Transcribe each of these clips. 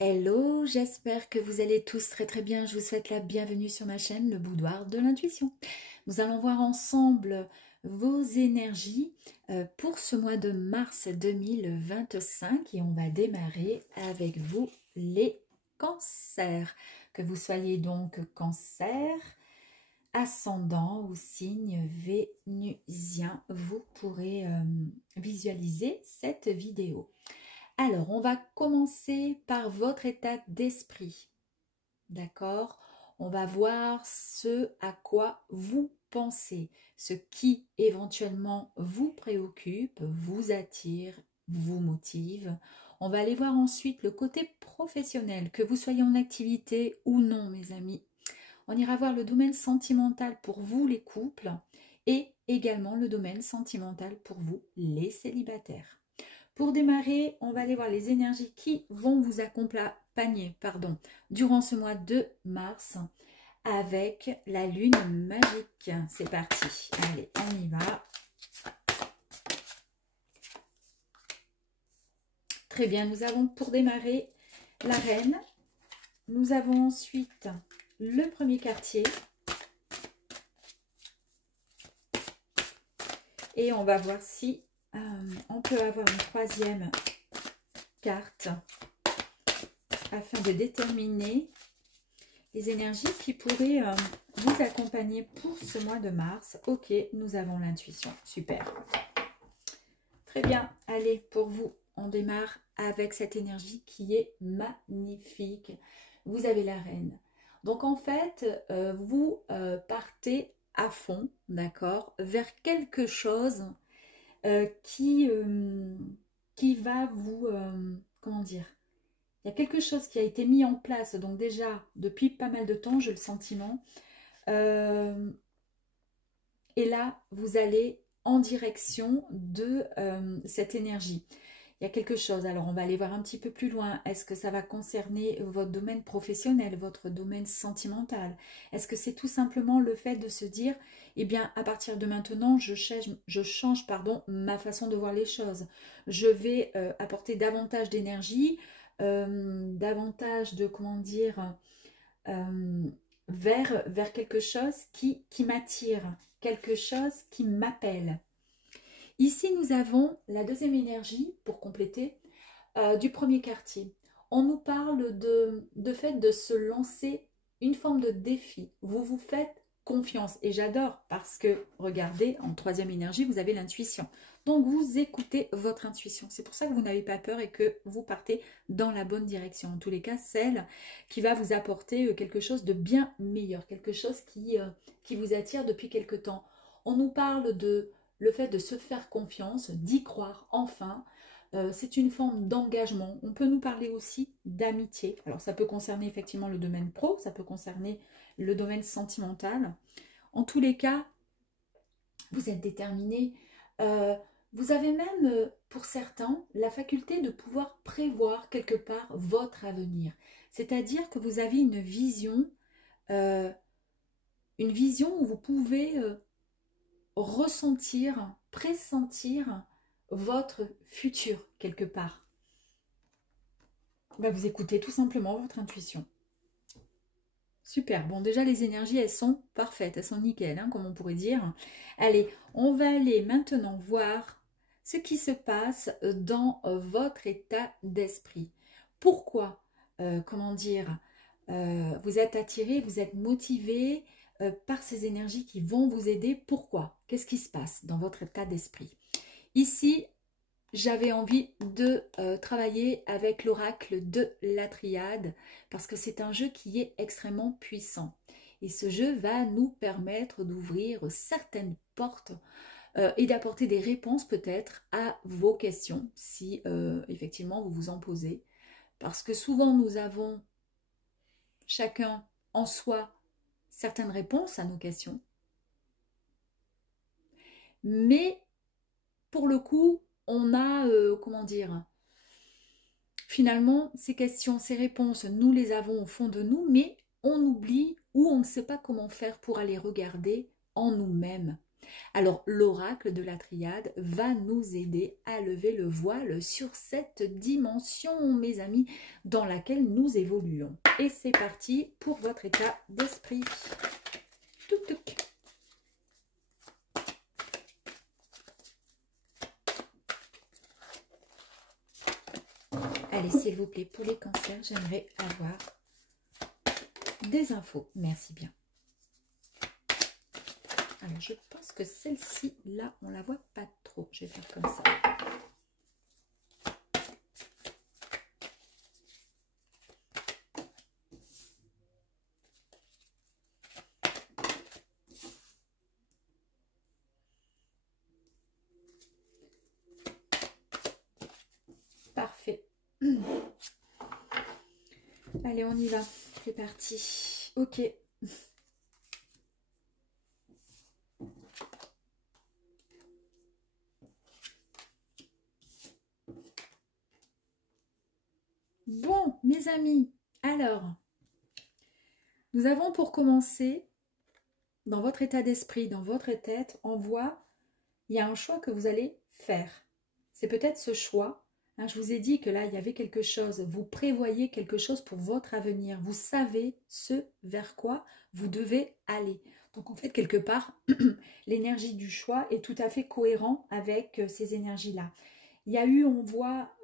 Hello, j'espère que vous allez tous très très bien. Je vous souhaite la bienvenue sur ma chaîne, le Boudoir de l'intuition. Nous allons voir ensemble vos énergies pour ce mois de mars 2025 et on va démarrer avec vous les cancers. Que vous soyez donc cancer, ascendant ou signe vénusien, vous pourrez visualiser cette vidéo. Alors, on va commencer par votre état d'esprit, d'accord? On va voir ce à quoi vous pensez, ce qui éventuellement vous préoccupe, vous attire, vous motive. On va aller voir ensuite le côté professionnel, que vous soyez en activité ou non, mes amis. On ira voir le domaine sentimental pour vous, les couples, et également le domaine sentimental pour vous, les célibataires. Pour démarrer, on va aller voir les énergies qui vont vous accompagner durant ce mois de mars avec la lune magique. C'est parti. Allez, on y va. Très bien, nous avons pour démarrer la reine. Nous avons ensuite le premier quartier. Et on va voir si on peut avoir une troisième carte afin de déterminer les énergies qui pourraient vous accompagner pour ce mois de mars. Ok, nous avons l'intuition. Super. Très bien. Allez, pour vous, on démarre avec cette énergie qui est magnifique. Vous avez la reine. Donc, en fait, vous partez à fond, d'accord, vers quelque chose qui va vous, comment dire, il y a quelque chose qui a été mis en place, donc déjà depuis pas mal de temps, j'ai le sentiment, et là vous allez en direction de cette énergie. Il y a quelque chose, alors on va aller voir un petit peu plus loin. Est-ce que ça va concerner votre domaine professionnel, votre domaine sentimental? Est-ce que c'est tout simplement le fait de se dire, eh bien à partir de maintenant, je change ma façon de voir les choses. Je vais apporter davantage d'énergie, davantage de, comment dire, vers quelque chose qui m'attire, quelque chose qui m'appelle. Ici, nous avons la deuxième énergie, pour compléter, du premier quartier. On nous parle de fait de se lancer une forme de défi. Vous vous faites confiance. Et j'adore parce que, regardez, en troisième énergie, vous avez l'intuition. Donc, vous écoutez votre intuition. C'est pour ça que vous n'avez pas peur et que vous partez dans la bonne direction. En tous les cas, celle qui va vous apporter quelque chose de bien meilleur, quelque chose qui vous attire depuis quelque temps. On nous parle de le fait de se faire confiance, d'y croire enfin, c'est une forme d'engagement. On peut nous parler aussi d'amitié. Alors ça peut concerner effectivement le domaine pro, ça peut concerner le domaine sentimental. En tous les cas, vous êtes déterminé. Vous avez même, pour certains, la faculté de pouvoir prévoir quelque part votre avenir. C'est-à-dire que vous avez une vision où vous pouvez ressentir, pressentir votre futur quelque part. Vous écoutez tout simplement votre intuition. Super, bon déjà les énergies elles sont parfaites, elles sont nickel, hein, comme on pourrait dire. Allez, on va aller maintenant voir ce qui se passe dans votre état d'esprit. Pourquoi, comment dire, vous êtes attiré, vous êtes motivé par ces énergies qui vont vous aider. Pourquoi? Qu'est-ce qui se passe dans votre état d'esprit? Ici, j'avais envie de travailler avec l'oracle de la triade parce que c'est un jeu qui est extrêmement puissant. Et ce jeu va nous permettre d'ouvrir certaines portes et d'apporter des réponses peut-être à vos questions si effectivement vous vous en posez. Parce que souvent nous avons chacun en soi certaines réponses à nos questions. Mais pour le coup, on a, comment dire, finalement, ces questions, ces réponses, nous les avons au fond de nous, mais on oublie ou on ne sait pas comment faire pour aller regarder en nous-mêmes. Alors, l'oracle de la triade va nous aider à lever le voile sur cette dimension, mes amis, dans laquelle nous évoluons. Et c'est parti pour votre état d'esprit. Touc, touc. Allez, s'il vous plaît, pour les cancers, j'aimerais avoir des infos. Merci bien. Alors, je pense que celle-ci, là, on la voit pas trop. Je vais faire comme ça. Parfait. Allez, on y va. C'est parti. Ok. Bon, mes amis, alors, nous avons pour commencer, dans votre état d'esprit, dans votre tête, on voit, il y a un choix que vous allez faire. C'est peut-être ce choix. Hein, je vous ai dit que là, il y avait quelque chose. Vous prévoyez quelque chose pour votre avenir. Vous savez ce vers quoi vous devez aller. Donc, en fait, quelque part, l'énergie du choix est tout à fait cohérent avec ces énergies-là. Il y a eu, on voit,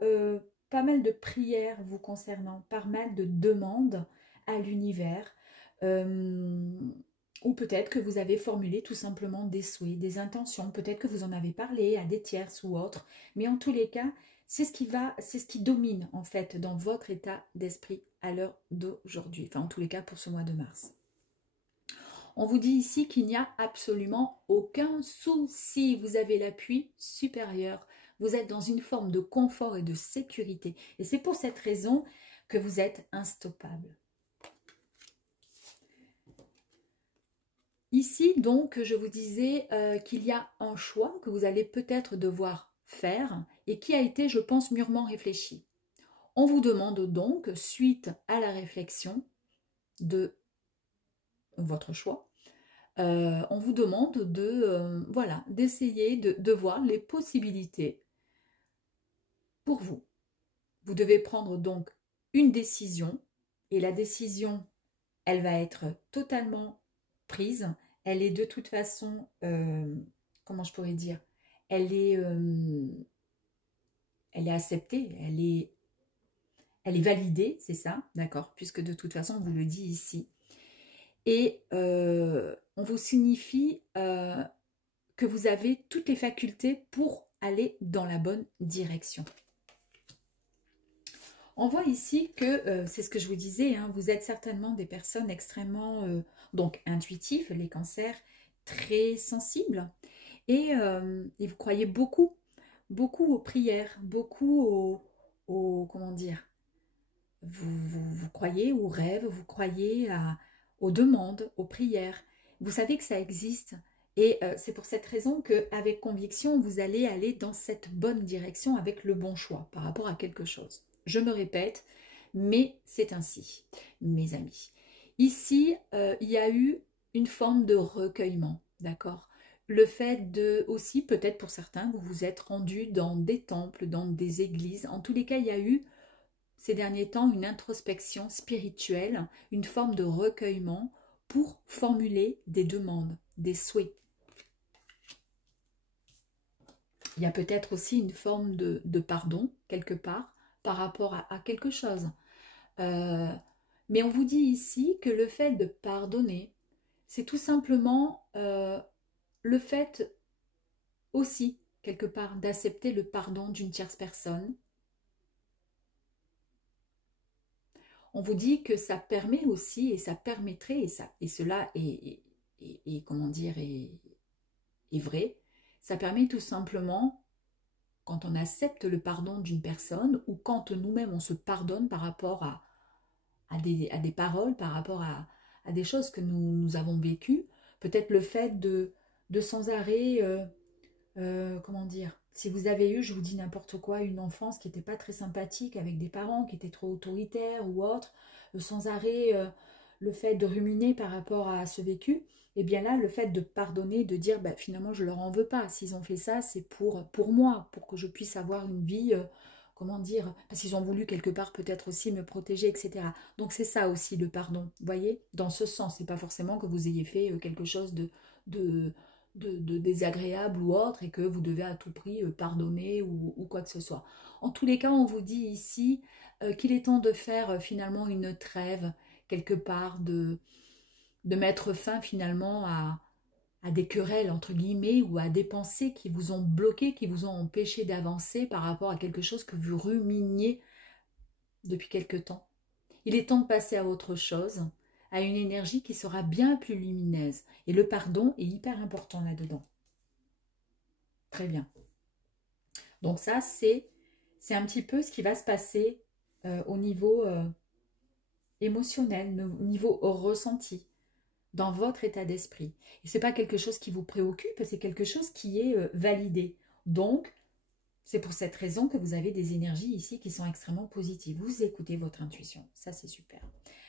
pas mal de prières vous concernant, pas mal de demandes à l'univers. Ou peut-être que vous avez formulé tout simplement des souhaits, des intentions. Peut-être que vous en avez parlé à des tierces ou autres. Mais en tous les cas, c'est ce qui domine en fait dans votre état d'esprit à l'heure d'aujourd'hui. Enfin, en tous les cas, pour ce mois de mars. On vous dit ici qu'il n'y a absolument aucun souci. Vous avez l'appui supérieur. Vous êtes dans une forme de confort et de sécurité. Et c'est pour cette raison que vous êtes instoppable. Ici, donc, je vous disais qu'il y a un choix que vous allez peut-être devoir faire et qui a été, je pense, mûrement réfléchi. On vous demande donc, suite à la réflexion de votre choix, on vous demande de, voilà, d'essayer de voir les possibilités pour vous. Vous devez prendre donc une décision et la décision, elle va être totalement prise. Elle est de toute façon, comment je pourrais dire, elle est acceptée, elle est validée, c'est ça, d'accord, puisque de toute façon, on vous le dit ici. Et on vous signifie que vous avez toutes les facultés pour aller dans la bonne direction. On voit ici que, c'est ce que je vous disais, hein, vous êtes certainement des personnes extrêmement donc intuitives, les cancers, très sensibles. Et vous croyez beaucoup aux prières, beaucoup comment dire, vous croyez aux rêves, vous croyez aux demandes, aux prières. Vous savez que ça existe. Et c'est pour cette raison qu'avec conviction, vous allez aller dans cette bonne direction avec le bon choix par rapport à quelque chose. Je me répète, mais c'est ainsi, mes amis. Ici, il y a eu une forme de recueillement, d'accord? Le fait de, aussi, peut-être pour certains, vous vous êtes rendus dans des temples, dans des églises. En tous les cas, il y a eu, ces derniers temps, une introspection spirituelle, une forme de recueillement pour formuler des demandes, des souhaits. Il y a peut-être aussi une forme de pardon, quelque part, par rapport à quelque chose. Mais on vous dit ici que le fait de pardonner, c'est tout simplement le fait aussi, quelque part, d'accepter le pardon d'une tierce personne. On vous dit que ça permet aussi, et ça permettrait, et cela est comment dire, est vrai, ça permet tout simplement, quand on accepte le pardon d'une personne, ou quand nous-mêmes on se pardonne par rapport à des paroles, par rapport à des choses que nous avons vécues, peut-être le fait de sans arrêt, comment dire, si vous avez eu, je vous dis n'importe quoi, une enfance qui n'était pas très sympathique, avec des parents qui étaient trop autoritaires ou autres, sans arrêt, le fait de ruminer par rapport à ce vécu, et bien là, le fait de pardonner, de dire, bah, finalement, je leur en veux pas. S'ils ont fait ça, c'est pour moi, pour que je puisse avoir une vie, comment dire, parce qu'ils ont voulu quelque part peut-être aussi me protéger, etc. Donc c'est ça aussi le pardon, vous voyez, dans ce sens. C'est pas forcément que vous ayez fait quelque chose de, de désagréable ou autre et que vous devez à tout prix pardonner ou quoi que ce soit. En tous les cas, on vous dit ici qu'il est temps de faire finalement une trêve quelque part, de mettre fin finalement à des querelles entre guillemets ou à des pensées qui vous ont bloqué, qui vous ont empêché d'avancer par rapport à quelque chose que vous ruminiez depuis quelque temps. Il est temps de passer à autre chose, à une énergie qui sera bien plus lumineuse. Et le pardon est hyper important là-dedans. Très bien. Donc ça, c'est un petit peu ce qui va se passer au niveau émotionnel, au niveau ressenti, dans votre état d'esprit. Et ce n'est pas quelque chose qui vous préoccupe, c'est quelque chose qui est validé. Donc, c'est pour cette raison que vous avez des énergies ici qui sont extrêmement positives. Vous écoutez votre intuition, ça c'est super.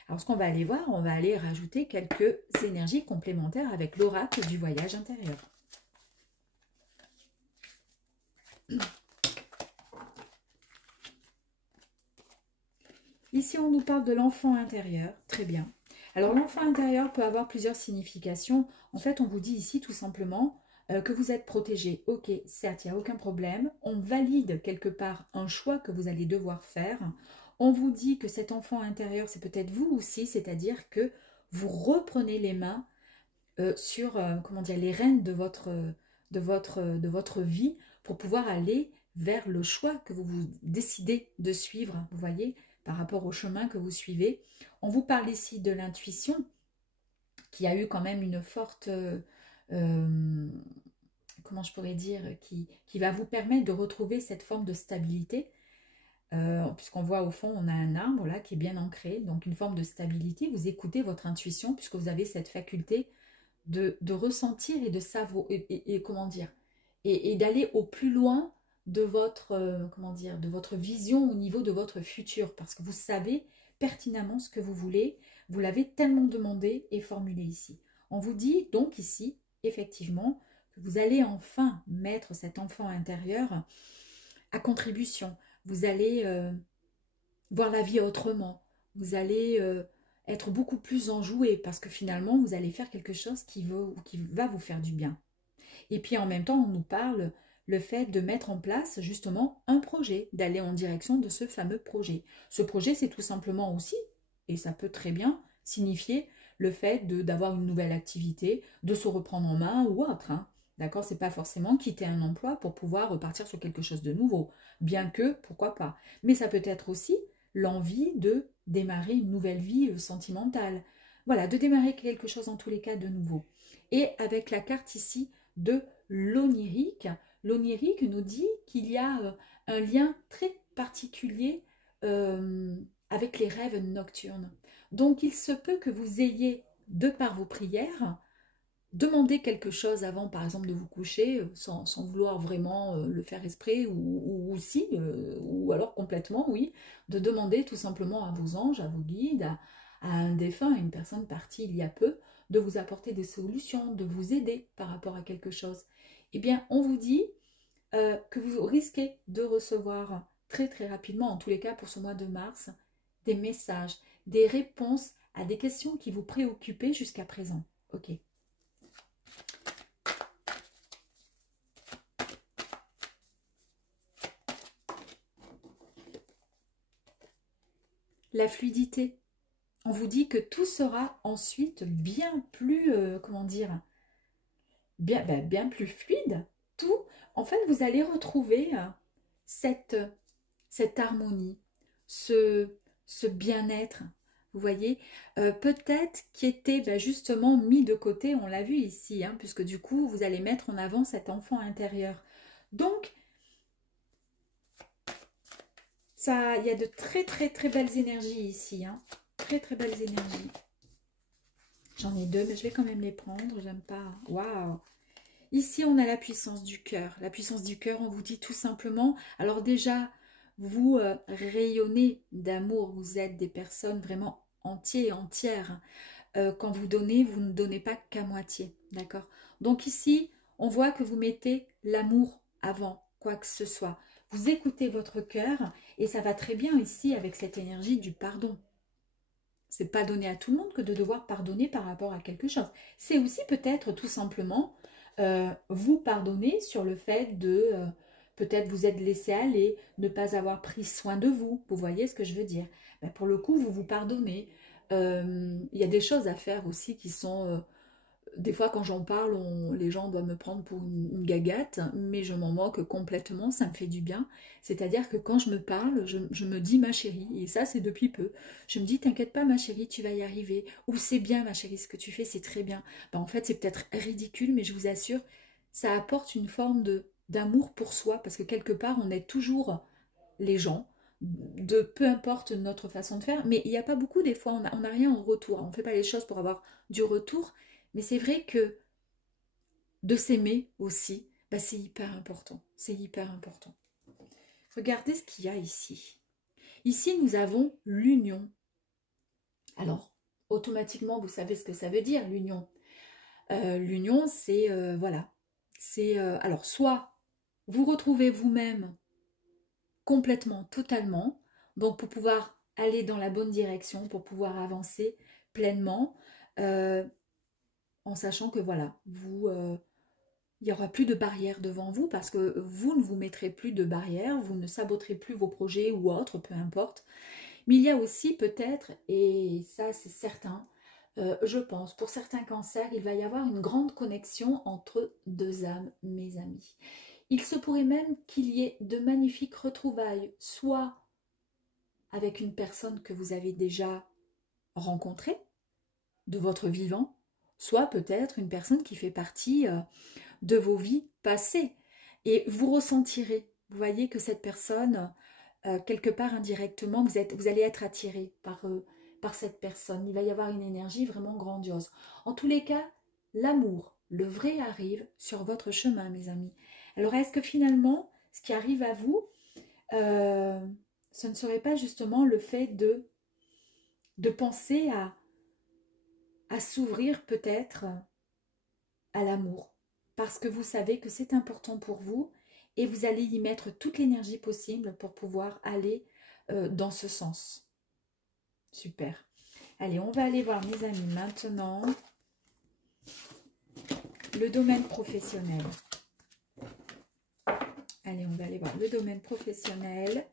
Alors ce qu'on va aller voir, on va aller rajouter quelques énergies complémentaires avec l'oracle du voyage intérieur. Ici on nous parle de l'enfant intérieur, très bien. Alors l'enfant intérieur peut avoir plusieurs significations. En fait on vous dit ici tout simplement que vous êtes protégé. Ok, certes, il n'y a aucun problème. On valide quelque part un choix que vous allez devoir faire. On vous dit que cet enfant intérieur, c'est peut-être vous aussi, c'est-à-dire que vous reprenez les mains sur comment dire, les rênes de votre vie pour pouvoir aller vers le choix que vous décidez de suivre, vous voyez, par rapport au chemin que vous suivez. On vous parle ici de l'intuition, qui a eu quand même une forte... comment je pourrais dire, qui va vous permettre de retrouver cette forme de stabilité, puisqu'on voit au fond, on a un arbre là qui est bien ancré, donc une forme de stabilité. Vous écoutez votre intuition, puisque vous avez cette faculté de ressentir et de savoir, et comment dire, et d'aller au plus loin de votre, comment dire, de votre vision au niveau de votre futur, parce que vous savez pertinemment ce que vous voulez, vous l'avez tellement demandé et formulé ici. On vous dit donc ici, effectivement, que vous allez enfin mettre cet enfant intérieur à contribution. Vous allez voir la vie autrement. Vous allez être beaucoup plus enjoué parce que finalement, vous allez faire quelque chose qui va vous faire du bien. Et puis en même temps, on nous parle le fait de mettre en place justement un projet, d'aller en direction de ce fameux projet. Ce projet, c'est tout simplement aussi, et ça peut très bien signifier le fait d'avoir une nouvelle activité, de se reprendre en main ou autre. Hein. D'accord, c'est pas forcément quitter un emploi pour pouvoir repartir sur quelque chose de nouveau, bien que, pourquoi pas. Mais ça peut être aussi l'envie de démarrer une nouvelle vie sentimentale. Voilà, de démarrer quelque chose en tous les cas de nouveau. Et avec la carte ici de l'onirique, l'onirique nous dit qu'il y a un lien très particulier avec les rêves nocturnes. Donc il se peut que vous ayez, de par vos prières, demandé quelque chose avant, par exemple, de vous coucher, sans vouloir vraiment le faire exprès, ou si, ou alors complètement, oui, de demander tout simplement à vos anges, à vos guides, à un défunt, à une personne partie il y a peu, de vous apporter des solutions, de vous aider par rapport à quelque chose. Eh bien, on vous dit que vous risquez de recevoir très très rapidement, en tous les cas pour ce mois de mars, des messages, des réponses à des questions qui vous préoccupaient jusqu'à présent. Ok. La fluidité. On vous dit que tout sera ensuite bien plus, comment dire, bien plus fluide. Tout, en fait, vous allez retrouver cette harmonie, ce bien-être, vous voyez, peut-être qui était justement mis de côté, on l'a vu ici, hein, puisque du coup, vous allez mettre en avant cet enfant intérieur. Donc, ça, il y a de très très très belles énergies ici, hein, très très belles énergies. J'en ai deux, mais je vais quand même les prendre, j'aime pas. Waouh! Ici, on a la puissance du cœur. La puissance du cœur, on vous dit tout simplement, alors déjà, vous rayonnez d'amour, vous êtes des personnes vraiment entier et entière. Quand vous donnez, vous ne donnez pas qu'à moitié, d'accord? Donc ici, on voit que vous mettez l'amour avant quoi que ce soit. Vous écoutez votre cœur et ça va très bien ici avec cette énergie du pardon. C'est pas donné à tout le monde que de devoir pardonner par rapport à quelque chose. C'est aussi peut-être tout simplement vous pardonner sur le fait de peut-être vous être laissé aller, ne pas avoir pris soin de vous. Vous voyez ce que je veux dire? Ben, pour le coup, vous vous pardonnez. Il y a des choses à faire aussi qui sont... des fois, quand j'en parle, les gens doivent me prendre pour une gagate, mais je m'en moque complètement, ça me fait du bien. C'est-à-dire que quand je me parle, je me dis ma chérie, et ça c'est depuis peu. Je me dis, t'inquiète pas ma chérie, tu vas y arriver. Ou c'est bien ma chérie, ce que tu fais, c'est très bien. Ben, en fait, c'est peut-être ridicule, mais je vous assure, ça apporte une forme d'amour pour soi, parce que quelque part, on aide toujours les gens, de peu importe notre façon de faire, mais il n'y a pas beaucoup, des fois, on n'a rien en retour. On ne fait pas les choses pour avoir du retour. Mais c'est vrai que de s'aimer aussi, bah c'est hyper important. C'est hyper important. Regardez ce qu'il y a ici. Ici, nous avons l'union. Alors, automatiquement, vous savez ce que ça veut dire, l'union. L'union, c'est, voilà. C'est, alors, soit vous retrouvez vous-même complètement, totalement, donc pour pouvoir aller dans la bonne direction, pour pouvoir avancer pleinement, en sachant que voilà, vous, il n'y aura plus de barrières devant vous parce que vous ne vous mettrez plus de barrières, vous ne saboterez plus vos projets ou autres, peu importe. Mais il y a aussi peut-être, et ça c'est certain, je pense, pour certains cancers, il va y avoir une grande connexion entre deux âmes, mes amis. Il se pourrait même qu'il y ait de magnifiques retrouvailles, soit avec une personne que vous avez déjà rencontrée, de votre vivant, soit peut-être une personne qui fait partie de vos vies passées. Et vous ressentirez, vous voyez que cette personne, quelque part indirectement, vous allez être attiré par cette personne. Il va y avoir une énergie vraiment grandiose. En tous les cas, l'amour, le vrai arrive sur votre chemin, mes amis. Alors, est-ce que finalement, ce qui arrive à vous, ce ne serait pas justement le fait de penser à s'ouvrir peut-être à l'amour, parce que vous savez que c'est important pour vous et vous allez y mettre toute l'énergie possible pour pouvoir aller dans ce sens. Super. Allez, on va aller voir, mes amis, maintenant le domaine professionnel. Allez, on va aller voir le domaine professionnel,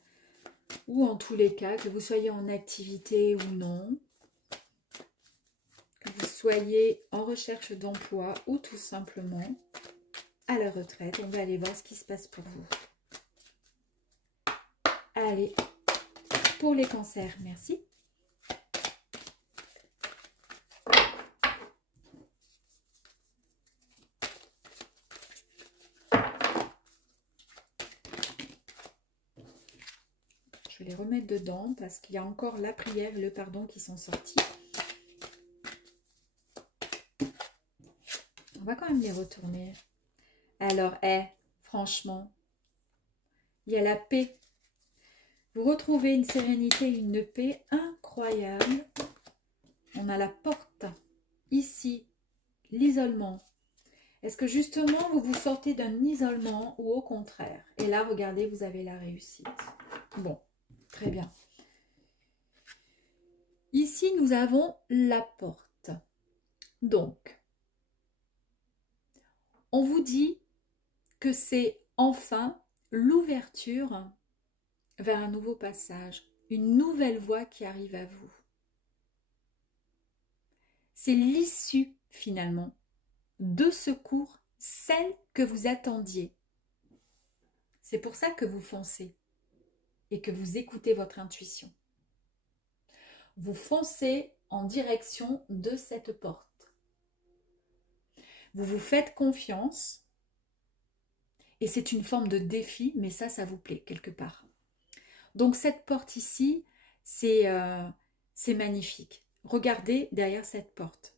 ou en tous les cas, que vous soyez en activité ou non, que vous soyez en recherche d'emploi ou tout simplement à la retraite. On va aller voir ce qui se passe pour vous. Allez, pour les cancers, merci. Je vais les remettre dedans parce qu'il y a encore la prière et le pardon qui sont sortis. On va quand même les retourner. Alors, franchement, il y a la paix. Vous retrouvez une sérénité, une paix incroyable. On a la porte ici, l'isolement. Est-ce que justement, vous vous sortez d'un isolement ou au contraire? Et là, regardez, vous avez la réussite. Bon, très bien. Ici, nous avons la porte. Donc, on vous dit que c'est enfin l'ouverture vers un nouveau passage, une nouvelle voie qui arrive à vous. C'est l'issue, finalement, de secours, celle que vous attendiez. C'est pour ça que vous foncez et que vous écoutez votre intuition. Vous foncez en direction de cette porte. Vous vous faites confiance et c'est une forme de défi, mais ça vous plaît quelque part. Donc cette porte ici, c'est magnifique. Regardez derrière cette porte.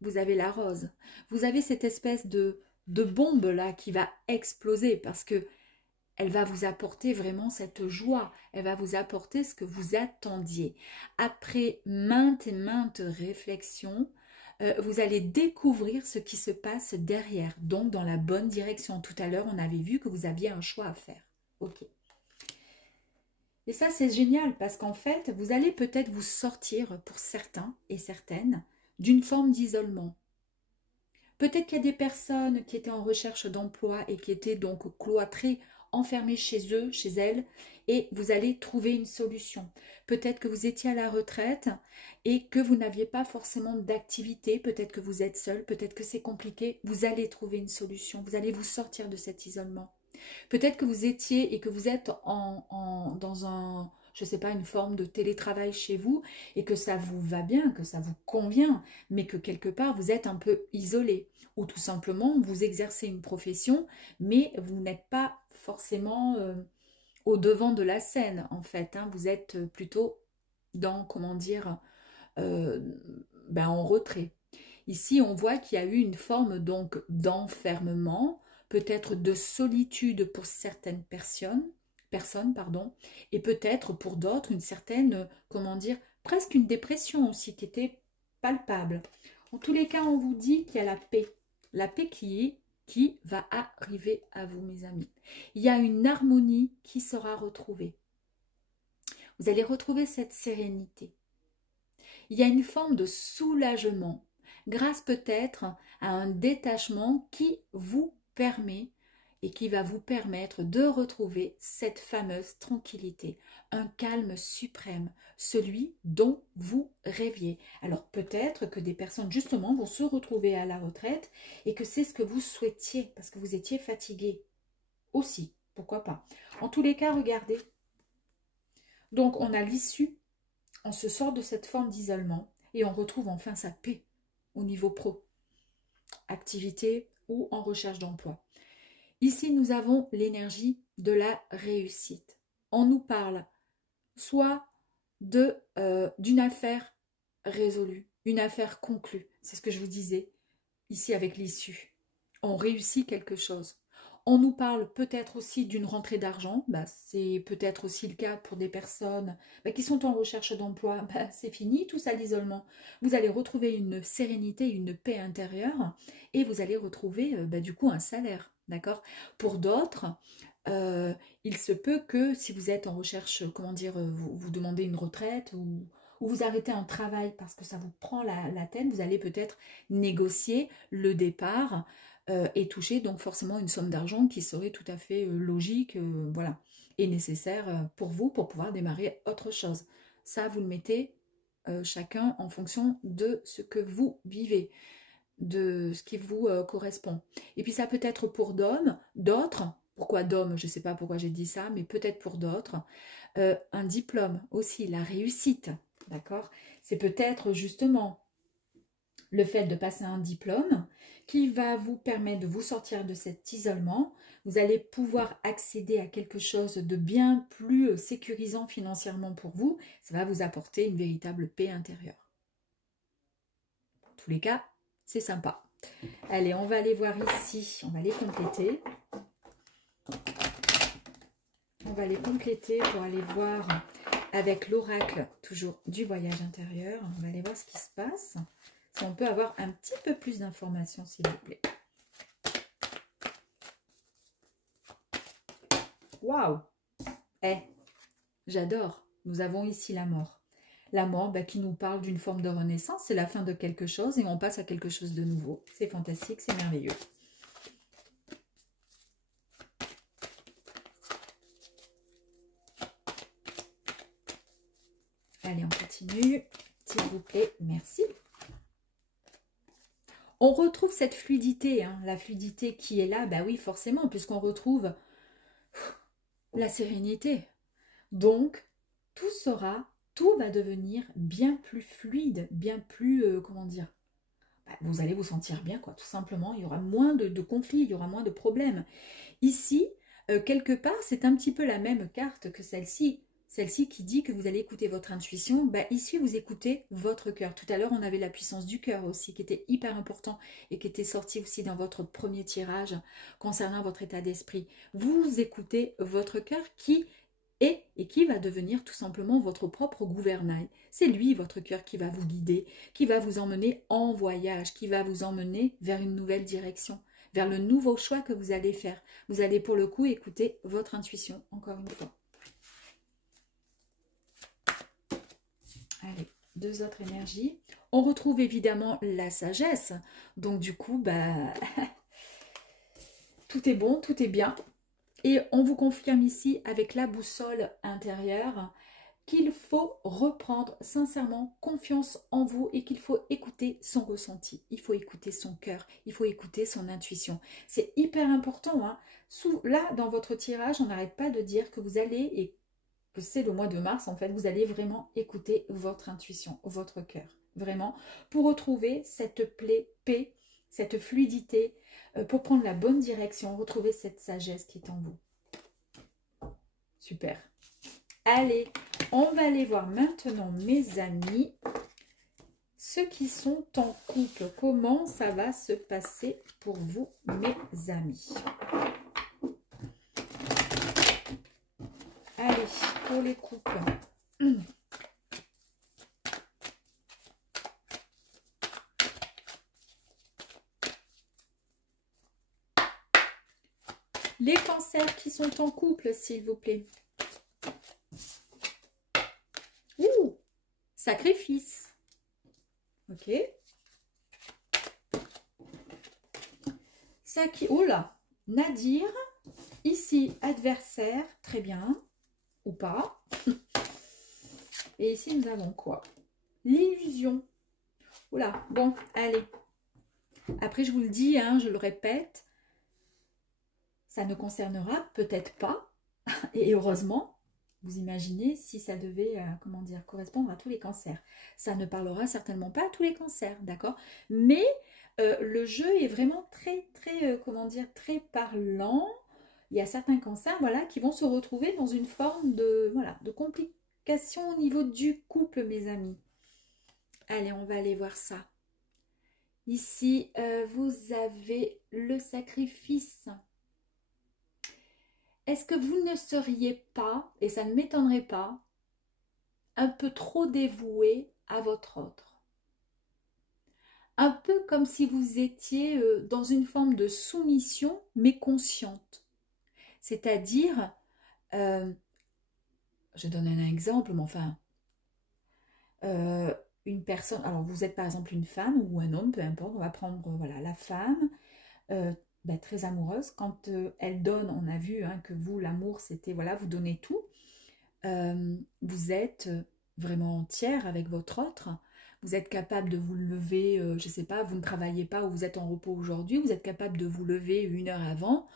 Vous avez la rose. Vous avez cette espèce de bombe là qui va exploser parce que elle va vous apporter vraiment cette joie. Elle va vous apporter ce que vous attendiez. Après maintes et maintes réflexions, vous allez découvrir ce qui se passe derrière, donc dans la bonne direction. Tout à l'heure, on avait vu que vous aviez un choix à faire. Ok. Et ça, c'est génial parce qu'en fait, vous allez peut-être vous sortir, pour certains et certaines, d'une forme d'isolement. Peut-être qu'il y a des personnes qui étaient en recherche d'emploi et qui étaient donc cloîtrées, enfermées chez eux, chez elles, et vous allez trouver une solution. Peut-être que vous étiez à la retraite et que vous n'aviez pas forcément d'activité, peut-être que vous êtes seul, peut-être que c'est compliqué, vous allez trouver une solution, vous allez vous sortir de cet isolement. Peut-être que vous étiez et que vous êtes dans un, je ne sais pas, une forme de télétravail chez vous et que ça vous va bien, que ça vous convient, mais que quelque part vous êtes un peu isolé ou tout simplement vous exercez une profession, mais vous n'êtes pas forcément au devant de la scène en fait. Hein. Vous êtes plutôt dans, comment dire, en retrait. Ici, on voit qu'il y a eu une forme donc d'enfermement, peut-être de solitude pour certaines personnes, et peut-être pour d'autres une certaine, comment dire, presque une dépression aussi qui était palpable. En tous les cas, on vous dit qu'il y a la paix qui va arriver à vous, mes amis. Il y a une harmonie qui sera retrouvée. Vous allez retrouver cette sérénité. Il y a une forme de soulagement, grâce peut-être à un détachement qui vous permet et qui va vous permettre de retrouver cette fameuse tranquillité, un calme suprême, celui dont vous rêviez. Alors peut-être que des personnes justement vont se retrouver à la retraite et que c'est ce que vous souhaitiez parce que vous étiez fatigué aussi, pourquoi pas. En tous les cas, regardez. Donc on a l'issue, on se sort de cette forme d'isolement et on retrouve enfin sa paix au niveau pro, activité ou en recherche d'emploi. Ici, nous avons l'énergie de la réussite. On nous parle soit d'une affaire résolue, une affaire conclue. C'est ce que je vous disais ici avec l'issue. On réussit quelque chose. On nous parle peut-être aussi d'une rentrée d'argent. C'est peut-être aussi le cas pour des personnes qui sont en recherche d'emploi. C'est fini tout ça, l'isolement. Vous allez retrouver une sérénité, une paix intérieure et vous allez retrouver du coup un salaire. D'accord. Pour d'autres, il se peut que si vous êtes en recherche, comment dire, vous demandez une retraite ou vous arrêtez un travail parce que ça vous prend la tête, vous allez peut-être négocier le départ et toucher donc forcément une somme d'argent qui serait tout à fait logique, voilà, et nécessaire pour vous pour pouvoir démarrer autre chose. Ça, vous le mettez chacun en fonction de ce que vous vivez, de ce qui vous correspond. Et puis ça peut être pour d'autres, pourquoi d'hommes, je ne sais pas pourquoi j'ai dit ça, mais peut-être pour d'autres, un diplôme aussi, la réussite, d'accord? C'est peut-être justement le fait de passer un diplôme qui va vous permettre de vous sortir de cet isolement. Vous allez pouvoir accéder à quelque chose de bien plus sécurisant financièrement pour vous. Ça va vous apporter une véritable paix intérieure. En tous les cas, c'est sympa. Allez, on va aller voir ici. On va les compléter. On va les compléter pour aller voir avec l'oracle, toujours du voyage intérieur. On va aller voir ce qui se passe. Si on peut avoir un petit peu plus d'informations, s'il vous plaît. Waouh! J'adore. Nous avons ici la mort. La mort qui nous parle d'une forme de renaissance. C'est la fin de quelque chose et on passe à quelque chose de nouveau. C'est fantastique, c'est merveilleux. Allez, on continue. S'il vous plaît, merci. On retrouve cette fluidité, hein, la fluidité qui est là, oui forcément, puisqu'on retrouve la sérénité. Donc, tout va devenir bien plus fluide, bien plus, comment dire, vous allez vous sentir bien, quoi, tout simplement. Il y aura moins de conflits, il y aura moins de problèmes. Ici, quelque part, c'est un petit peu la même carte que celle-ci. celle-ci qui dit que vous allez écouter votre intuition, bah ici vous écoutez votre cœur. Tout à l'heure on avait la puissance du cœur aussi qui était hyper important et qui était sorti aussi dans votre premier tirage concernant votre état d'esprit. Vous écoutez votre cœur qui est et qui va devenir tout simplement votre propre gouvernail. C'est lui, votre cœur, qui va vous guider, qui va vous emmener en voyage, qui va vous emmener vers une nouvelle direction, vers le nouveau choix que vous allez faire. Vous allez pour le coup écouter votre intuition, encore une fois. Allez, deux autres énergies. On retrouve évidemment la sagesse. Donc du coup, bah, tout est bon, tout est bien. Et on vous confirme ici avec la boussole intérieure qu'il faut reprendre sincèrement confiance en vous et qu'il faut écouter son ressenti. Il faut écouter son cœur, il faut écouter son intuition. C'est hyper important. Hein. Là, dans votre tirage, on n'arrête pas de dire que vous allez, et que c'est le mois de mars, en fait, vous allez vraiment écouter votre intuition, votre cœur. Vraiment, pour retrouver cette paix, cette fluidité, pour prendre la bonne direction, retrouver cette sagesse qui est en vous. Super. Allez, on va aller voir maintenant, mes amis, ceux qui sont en couple. Comment ça va se passer pour vous, mes amis? Allez, pour les couples. Les cancers qui sont en couple, s'il vous plaît. Ouh, sacrifice. Ok. Ça qui... Oh là, Nadir. Ici, adversaire. Très bien. Ou pas. Et ici, nous avons quoi? L'illusion. Oula, bon, allez. Après, je vous le dis, hein, je le répète. Ça ne concernera peut-être pas, et heureusement, vous imaginez si ça devait, comment dire, correspondre à tous les cancers. Ça ne parlera certainement pas à tous les cancers, d'accord? Mais le jeu est vraiment très, comment dire, très parlant. Il y a certains cancers, voilà, qui vont se retrouver dans une forme de, voilà, de complication au niveau du couple, mes amis. Allez, on va aller voir ça. Ici, vous avez le sacrifice. Est-ce que vous ne seriez pas, et ça ne m'étonnerait pas, un peu trop dévoué à votre autre? Un peu comme si vous étiez dans une forme de soumission, mais consciente. C'est-à-dire, je donne un exemple, mais enfin, une personne, alors vous êtes par exemple une femme ou un homme, peu importe, on va prendre voilà, la femme, très amoureuse, quand elle donne, on a vu hein, que vous, l'amour, c'était, voilà, vous donnez tout, vous êtes vraiment entière avec votre autre, vous êtes capable de vous lever, je ne sais pas, vous ne travaillez pas ou vous êtes en repos aujourd'hui, vous êtes capable de vous lever 1 heure avant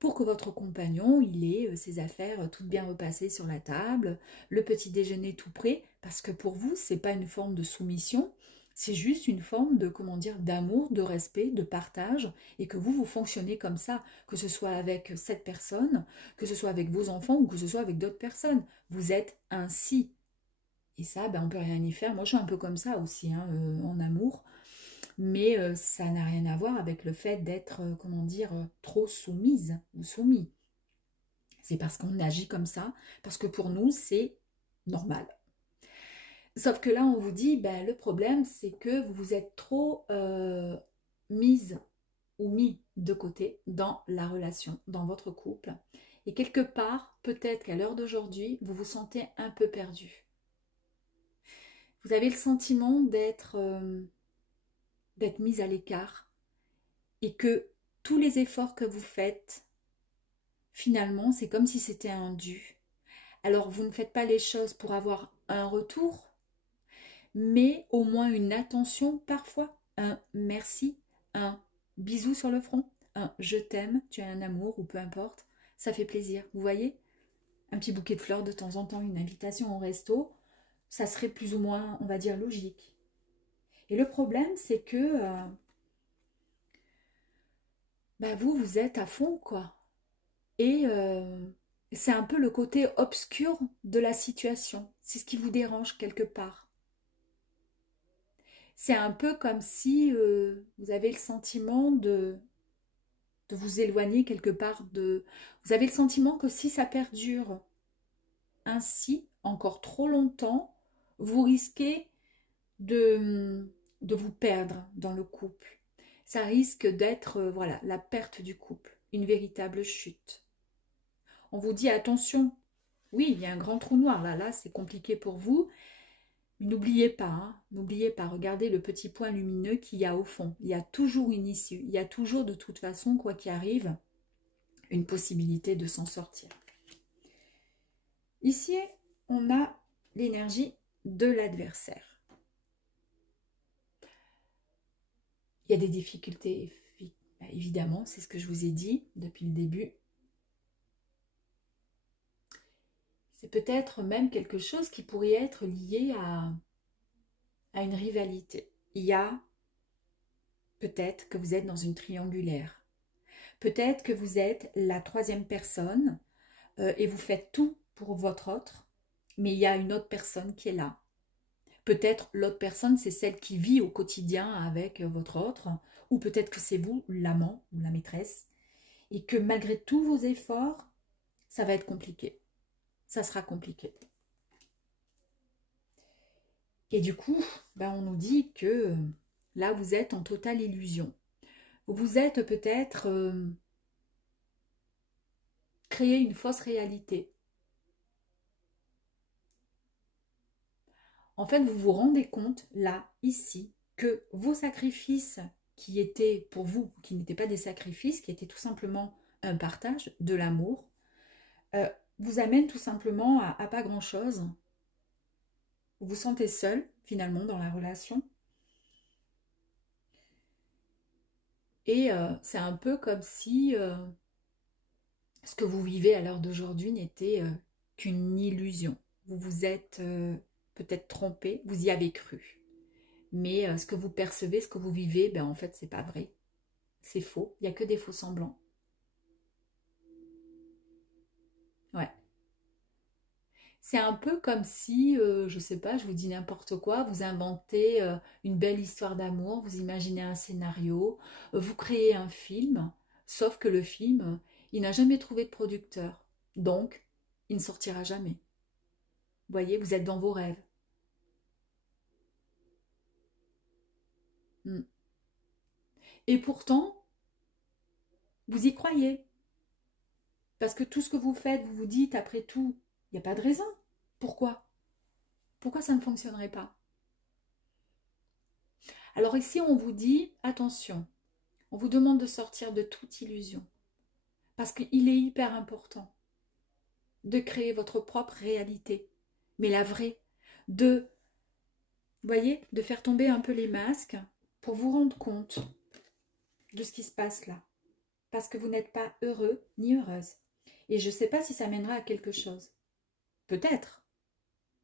pour que votre compagnon, il ait ses affaires toutes bien repassées sur la table, le petit déjeuner tout prêt, parce que pour vous, ce n'est pas une forme de soumission, c'est juste une forme de, comment dire, d'amour, de respect, de partage, et que vous fonctionnez comme ça, que ce soit avec cette personne, que ce soit avec vos enfants ou que ce soit avec d'autres personnes. Vous êtes ainsi. Et ça, ben, on ne peut rien y faire. Moi, je suis un peu comme ça aussi, hein, en amour. Mais ça n'a rien à voir avec le fait d'être, comment dire, trop soumise ou soumis. C'est parce qu'on agit comme ça, parce que pour nous, c'est normal. Sauf que là, on vous dit, ben, le problème, c'est que vous vous êtes trop mise ou mis de côté dans la relation, dans votre couple. Et quelque part, peut-être qu'à l'heure d'aujourd'hui, vous vous sentez un peu perdu. Vous avez le sentiment d'être mise à l'écart et que tous les efforts que vous faites, finalement, c'est comme si c'était un dû. Alors, vous ne faites pas les choses pour avoir un retour, mais au moins une attention parfois, un merci, un bisou sur le front, un je t'aime, tu as un amour ou peu importe, ça fait plaisir. Vous voyez, un petit bouquet de fleurs de temps en temps, une invitation au resto, ça serait plus ou moins, on va dire, logique. Et le problème, c'est que vous êtes à fond, quoi. Et c'est un peu le côté obscur de la situation. C'est ce qui vous dérange quelque part. C'est un peu comme si vous avez le sentiment de vous éloigner quelque part de... Vous avez le sentiment que si ça perdure ainsi encore trop longtemps, vous risquez de vous perdre dans le couple. Ça risque d'être voilà, la perte du couple, une véritable chute. On vous dit attention, oui, il y a un grand trou noir, là c'est compliqué pour vous, mais n'oubliez pas, hein, n'oubliez pas, regardez le petit point lumineux qu'il y a au fond. Il y a toujours une issue, il y a toujours de toute façon, quoi qu'il arrive, une possibilité de s'en sortir. Ici, on a l'énergie de l'adversaire. Il y a des difficultés, évidemment, c'est ce que je vous ai dit depuis le début. C'est peut-être même quelque chose qui pourrait être lié à une rivalité. Il y a peut-être que vous êtes dans une triangulaire. Peut-être que vous êtes la troisième personne et vous faites tout pour votre autre, mais il y a une autre personne qui est là. Peut-être l'autre personne, c'est celle qui vit au quotidien avec votre autre, ou peut-être que c'est vous, l'amant ou la maîtresse, et que malgré tous vos efforts, ça va être compliqué. Ça sera compliqué. Et du coup, ben on nous dit que là, vous êtes en totale illusion. Vous êtes peut-être créé une fausse réalité. En fait, vous vous rendez compte, là, ici, que vos sacrifices qui étaient pour vous, qui n'étaient pas des sacrifices, qui étaient tout simplement un partage, de l'amour, vous amènent tout simplement à pas grand-chose. Vous vous sentez seul, finalement, dans la relation. Et c'est un peu comme si ce que vous vivez à l'heure d'aujourd'hui n'était qu'une illusion. Vous vous êtes peut-être trompé, vous y avez cru. Mais ce que vous percevez, ce que vous vivez, ben en fait, c'est pas vrai. C'est faux. Il n'y a que des faux semblants. Ouais. C'est un peu comme si, je sais pas, je vous dis n'importe quoi, vous inventez une belle histoire d'amour, vous imaginez un scénario, vous créez un film, sauf que le film, il n'a jamais trouvé de producteur. Donc, il ne sortira jamais. Vous voyez, vous êtes dans vos rêves. Hmm. Et pourtant, vous y croyez. Parce que tout ce que vous faites, vous vous dites, après tout, il n'y a pas de raison. Pourquoi? Pourquoi ça ne fonctionnerait pas? Alors ici, on vous dit, attention, on vous demande de sortir de toute illusion. Parce qu'il est hyper important de créer votre propre réalité. Mais la vraie, vous voyez, de faire tomber un peu les masques pour vous rendre compte de ce qui se passe là. Parce que vous n'êtes pas heureux ni heureuse. Et je ne sais pas si ça mènera à quelque chose. Peut-être.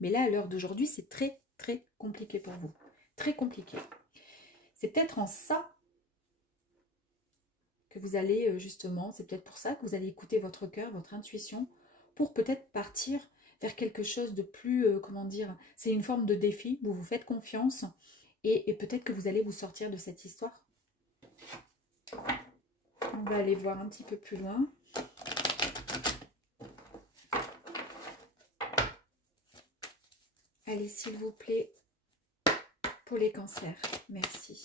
Mais là, à l'heure d'aujourd'hui, c'est très, très compliqué pour vous. Très compliqué. C'est peut-être en ça que vous allez justement, c'est peut-être pour ça que vous allez écouter votre cœur, votre intuition, pour peut-être partir vers quelque chose de plus, comment dire, c'est une forme de défi, vous vous faites confiance et peut-être que vous allez vous sortir de cette histoire. On va aller voir un petit peu plus loin. Allez, s'il vous plaît, pour les cancers. Merci.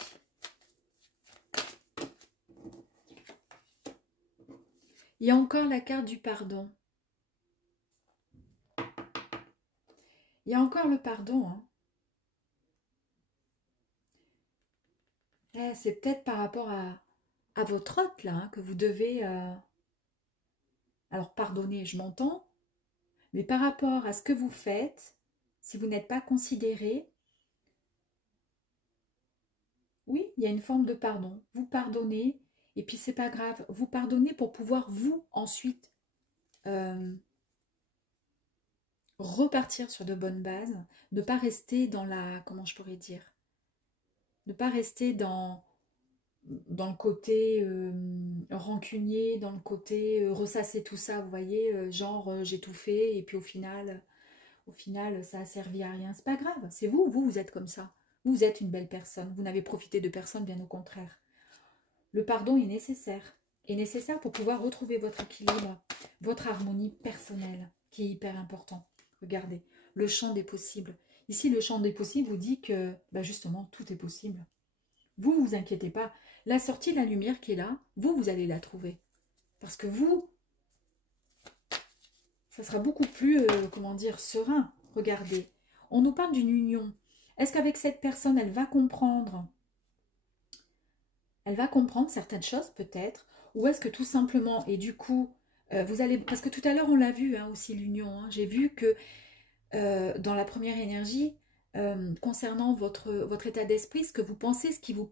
Il y a encore la carte du pardon. Il y a encore le pardon. Hein. C'est peut-être par rapport à votre hôte, là, hein, que vous devez... Alors, pardonner, je m'entends. Mais par rapport à ce que vous faites, si vous n'êtes pas considéré, oui, il y a une forme de pardon. Vous pardonnez, et puis c'est pas grave. Vous pardonnez pour pouvoir, vous, ensuite, repartir sur de bonnes bases. Ne pas rester dans la... Comment je pourrais dire? Ne pas rester dans dans le côté rancunier, dans le côté ressasser tout ça, vous voyez, genre j'ai tout fait et puis au final ça a servi à rien. C'est pas grave, c'est vous, vous êtes comme ça. Vous êtes une belle personne, vous n'avez profité de personne, bien au contraire. Le pardon est nécessaire pour pouvoir retrouver votre équilibre, votre harmonie personnelle, qui est hyper important. Regardez, le champ des possibles. Ici, le champ des possibles vous dit que, bah justement, tout est possible. Vous, ne vous inquiétez pas. La sortie, la lumière qui est là, vous allez la trouver. Parce que vous, ça sera beaucoup plus, comment dire, serein. Regardez, on nous parle d'une union. Est-ce qu'avec cette personne, elle va comprendre certaines choses, peut-être. Ou est-ce que tout simplement, et du coup, vous allez... Parce que tout à l'heure, on l'a vu hein, aussi, l'union. Hein, j'ai vu que dans la première énergie, concernant votre état d'esprit, ce que vous pensez, ce qui vous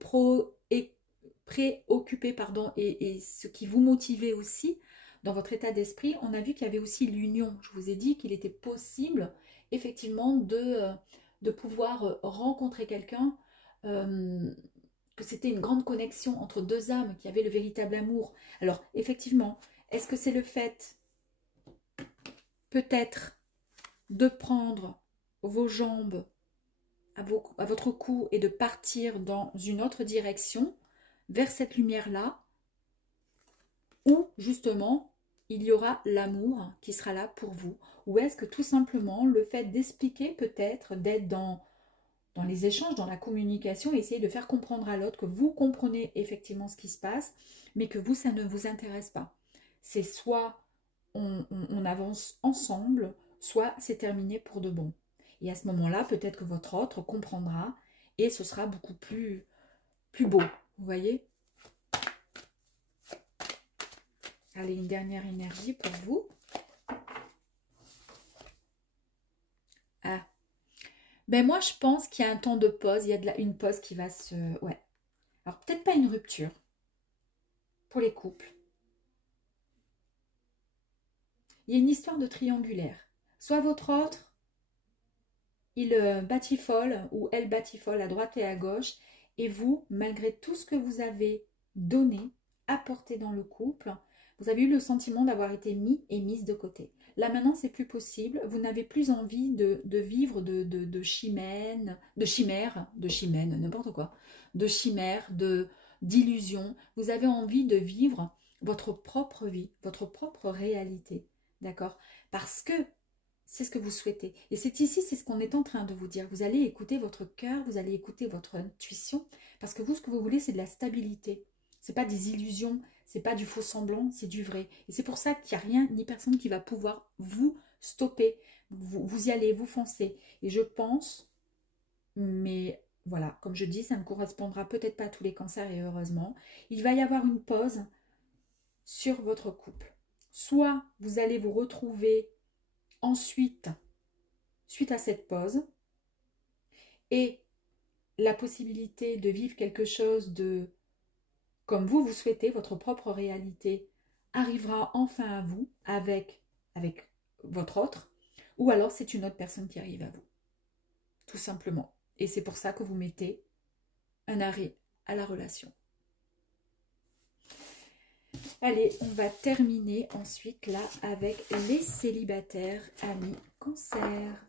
préoccupait, pardon, et ce qui vous motivait aussi, dans votre état d'esprit, on a vu qu'il y avait aussi l'union. Je vous ai dit qu'il était possible, effectivement, de pouvoir rencontrer quelqu'un, que c'était une grande connexion entre deux âmes, qui avaient le véritable amour. Alors, effectivement, est-ce que c'est le fait, peut-être, de prendre vos jambes à votre cou et de partir dans une autre direction, vers cette lumière-là, ou justement, il y aura l'amour qui sera là pour vous? Ou est-ce que tout simplement, le fait d'expliquer peut-être, d'être dans les échanges, dans la communication, essayer de faire comprendre à l'autre que vous comprenez effectivement ce qui se passe, mais que vous, ça ne vous intéresse pas. C'est soit on avance ensemble, soit c'est terminé pour de bon. Et à ce moment-là, peut-être que votre autre comprendra et ce sera beaucoup plus beau. Vous voyez? Allez, une dernière énergie pour vous. Ah. Ben moi, je pense qu'il y a un temps de pause. Il y a une pause qui va se... Ouais. Alors, peut-être pas une rupture pour les couples. Il y a une histoire de triangulaire. Soit votre autre, il batifole ou elle batifole à droite et à gauche. Et vous, malgré tout ce que vous avez donné, apporté dans le couple, vous avez eu le sentiment d'avoir été mis et mise de côté. Là maintenant, c'est plus possible. Vous n'avez plus envie de vivre de chimères, n'importe quoi, de chimères, d'illusions. Vous avez envie de vivre votre propre vie, votre propre réalité. D'accord? Parce que c'est ce que vous souhaitez. Et c'est ici, c'est ce qu'on est en train de vous dire. Vous allez écouter votre cœur, vous allez écouter votre intuition. Parce que vous, ce que vous voulez, c'est de la stabilité. Ce n'est pas des illusions, c'est pas du faux semblant, c'est du vrai. Et c'est pour ça qu'il n'y a rien ni personne qui va pouvoir vous stopper. Vous y allez, vous foncez. Et je pense, mais voilà, comme je dis, ça ne correspondra peut-être pas à tous les cancers et heureusement. Il va y avoir une pause sur votre couple. Soit vous allez vous retrouver ensuite, suite à cette pause, et la possibilité de vivre quelque chose de comme vous souhaitez, votre propre réalité arrivera enfin à vous avec votre autre, ou alors c'est une autre personne qui arrive à vous, tout simplement. Et c'est pour ça que vous mettez un arrêt à la relation. Allez, on va terminer ensuite là avec les célibataires, amis, cancer.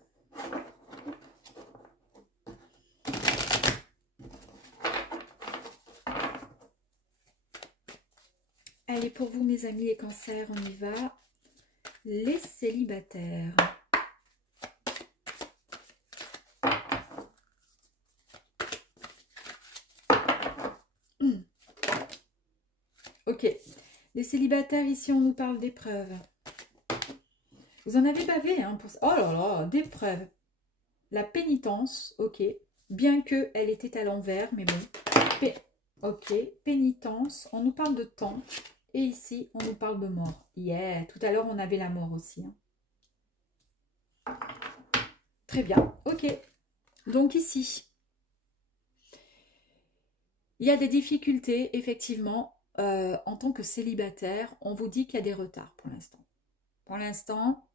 Allez, pour vous mes amis les cancers, on y va. Les célibataires. Ok. Les célibataires, ici, on nous parle d'épreuves. Vous en avez bavé, hein, pour ça. Oh là là, d'épreuves. La pénitence, ok. Bien qu'elle était à l'envers, mais bon. Ok, pénitence. On nous parle de temps. Et ici, on nous parle de mort. Yeah, tout à l'heure, on avait la mort aussi. Hein. Très bien, ok. Donc ici, il y a des difficultés, effectivement. En tant que célibataire, on vous dit qu'il y a des retards pour l'instant. Pour l'instant,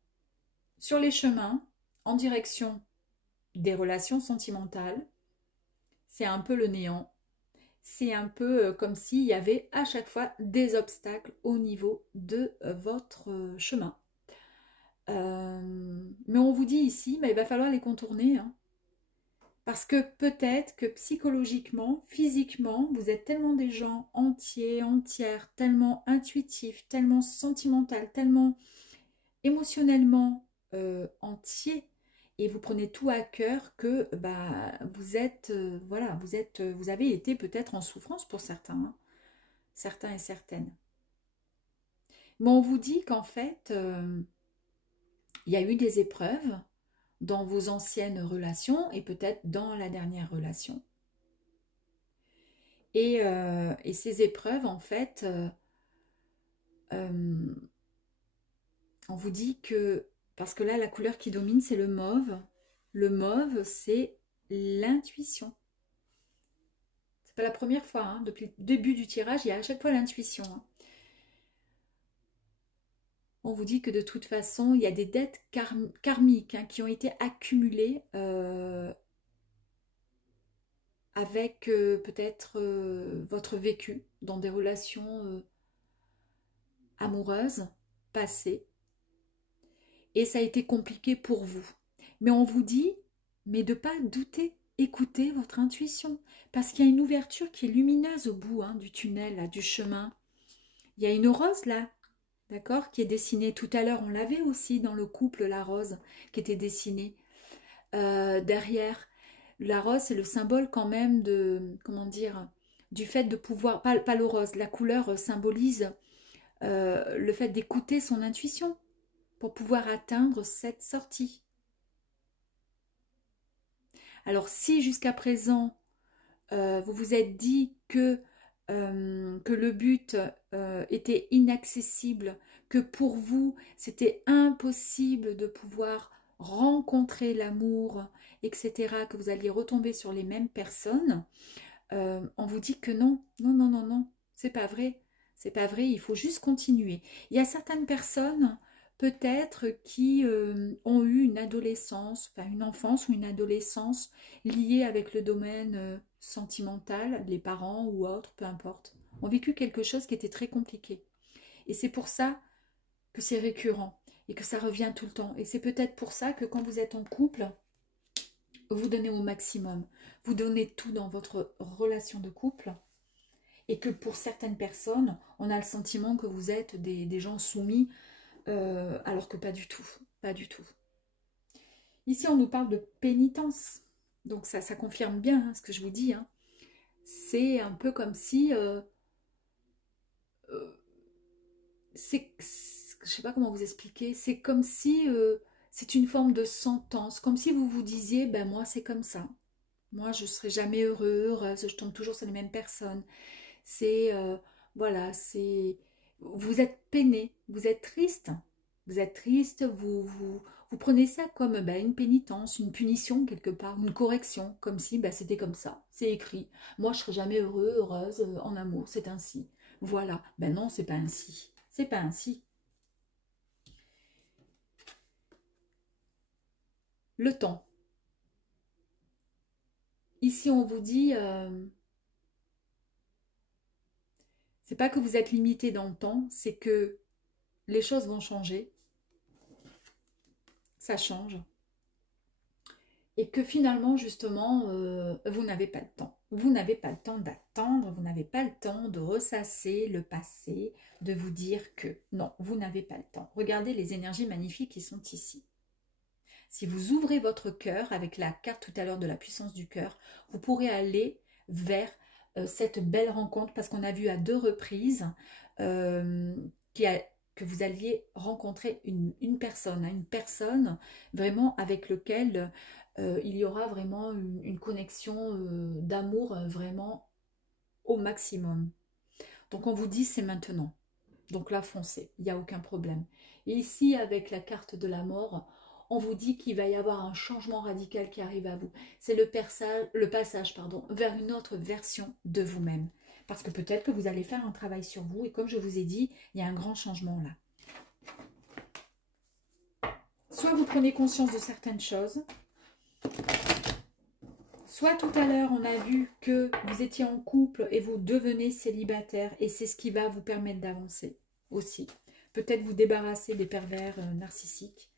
sur les chemins, en direction des relations sentimentales, c'est un peu le néant. c'est un peu comme s'il y avait à chaque fois des obstacles au niveau de votre chemin. Mais on vous dit ici, il va falloir les contourner, hein. Parce que peut-être que psychologiquement, physiquement, vous êtes tellement des gens entiers, entières, tellement intuitifs, tellement sentimentaux, tellement émotionnellement entiers, et vous prenez tout à cœur que vous êtes, voilà, vous avez été peut-être en souffrance pour certains, hein, certains et certaines. Mais on vous dit qu'en fait, il y a eu des épreuves dans vos anciennes relations et peut-être dans la dernière relation. Et ces épreuves, en fait, on vous dit que, parce que là, la couleur qui domine, c'est le mauve. Le mauve, c'est l'intuition. C'est pas la première fois, hein. Depuis le début du tirage, il y a à chaque fois l'intuition, hein. On vous dit que de toute façon, il y a des dettes karmiques, hein, qui ont été accumulées avec peut-être votre vécu dans des relations amoureuses passées. Et ça a été compliqué pour vous. Mais on vous dit, mais de ne pas douter, écoutez votre intuition. Parce qu'il y a une ouverture qui est lumineuse au bout, hein, du tunnel, là, du chemin. Il y a une rose là, d'accord, qui est dessinée. Tout à l'heure, on l'avait aussi dans le couple, la rose, qui était dessinée. Derrière, la rose, c'est le symbole quand même de, comment dire, du fait de pouvoir, pas le rose, la couleur symbolise le fait d'écouter son intuition pour pouvoir atteindre cette sortie. Alors si jusqu'à présent, vous vous êtes dit que le but était inaccessible, que pour vous, c'était impossible de pouvoir rencontrer l'amour, etc., que vous alliez retomber sur les mêmes personnes, on vous dit que non, non, non, non, non, c'est pas vrai, c'est pas vrai, il faut juste continuer. Il y a certaines personnes, peut-être, qui ont eu une adolescence, enfin une enfance ou une adolescence liée avec le domaine sentimental, les parents ou autres, peu importe, ont vécu quelque chose qui était très compliqué. Et c'est pour ça que c'est récurrent et que ça revient tout le temps. Et c'est peut-être pour ça que quand vous êtes en couple, vous donnez au maximum, vous donnez tout dans votre relation de couple, et que pour certaines personnes, on a le sentiment que vous êtes des gens soumis, alors que pas du tout, pas du tout. Ici, on nous parle de pénitence, donc ça confirme bien, hein, ce que je vous dis, hein. C'est un peu comme si, je sais pas comment vous expliquer, c'est comme si c'est une forme de sentence, comme si vous vous disiez, ben moi c'est comme ça. Moi, je ne serai jamais heureuse, je tombe toujours sur les mêmes personnes. C'est, voilà, c'est... Vous êtes peiné, vous êtes triste. Vous êtes triste, vous prenez ça comme une pénitence, une punition quelque part, une correction, comme si c'était comme ça, c'est écrit. Moi, je ne serai jamais heureuse en amour, c'est ainsi. Voilà, ben non, c'est pas ainsi. C'est pas ainsi. Le temps. Ici, on vous dit, c'est pas que vous êtes limité dans le temps, c'est que les choses vont changer. Ça change. Et que finalement, justement, vous n'avez pas le temps. Vous n'avez pas le temps d'attendre, vous n'avez pas le temps de ressasser le passé, de vous dire que non, vous n'avez pas le temps. Regardez les énergies magnifiques qui sont ici. Si vous ouvrez votre cœur, avec la carte tout à l'heure de la puissance du cœur, vous pourrez aller vers cette belle rencontre, parce qu'on a vu à 2 reprises que vous alliez rencontrer une personne vraiment avec laquelle il y aura vraiment une connexion d'amour vraiment au maximum. Donc on vous dit c'est maintenant. Donc là foncez, il n'y a aucun problème. Et ici avec la carte de la mort, on vous dit qu'il va y avoir un changement radical qui arrive à vous. C'est le passage vers une autre version de vous-même. Parce que peut-être que vous allez faire un travail sur vous. Et comme je vous ai dit, il y a un grand changement là. Soit vous prenez conscience de certaines choses, Soit tout à l'heure, on a vu que vous étiez en couple et vous devenez célibataire et c'est ce qui va vous permettre d'avancer aussi. Peut-être vous débarrasser des pervers narcissiques,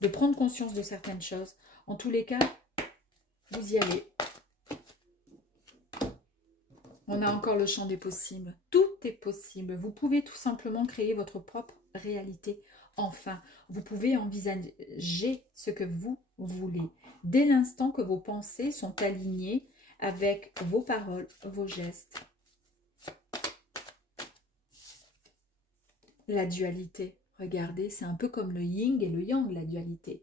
de prendre conscience de certaines choses. En tous les cas, vous y allez. On a encore le champ des possibles. Tout est possible. Vous pouvez tout simplement créer votre propre réalité. Enfin, vous pouvez envisager ce que vous voulez. Dès l'instant que vos pensées sont alignées avec vos paroles, vos gestes. La dualité, regardez, c'est un peu comme le yin et le yang, la dualité.